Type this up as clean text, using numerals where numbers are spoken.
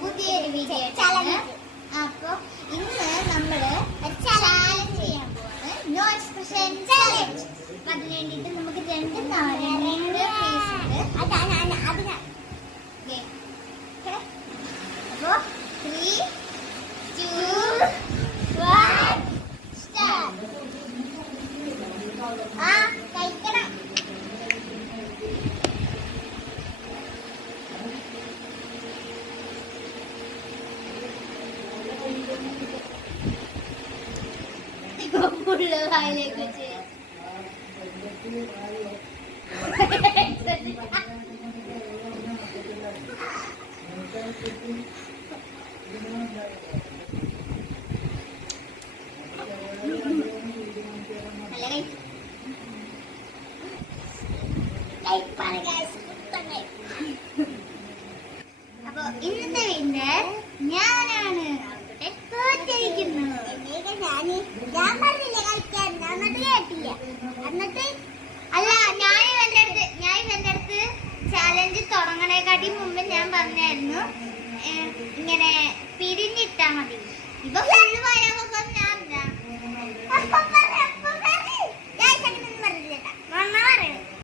പുതിയൊരു video challenge. അപ്പൊ ഇന്ന് നമ്മള് ചാലഞ്ച് ചെയ്യാൻ പോവാണ്. No expression challenge. അതിന് വേണ്ടിട്ട് നമുക്ക് 2 നാരങ്ങ പീസ് ഉണ്ട്. അപ്പൊ 3, 2, 1 സ്റ്റാർട്ട്. കഴിക്കണം. വായിലേക്ക് വെച്ച് അപ്പൊ ഇന്നത്തെ വിന്നർ ഞാനാണ്. ഞാൻ പറഞ്ഞില്ല കളിക്കാൻ, എന്നിട്ട് കേട്ടില്ല. എന്നിട്ട് അല്ല, ഞാൻ ഇവന്റെ അടുത്ത് ചാലഞ്ച് തുടങ്ങണേക്കാട്ടി മുമ്പ് ഞാൻ പറഞ്ഞായിരുന്നു ഇങ്ങനെ പിരിഞ്ഞിട്ടാ മതി. ഇപ്പൊ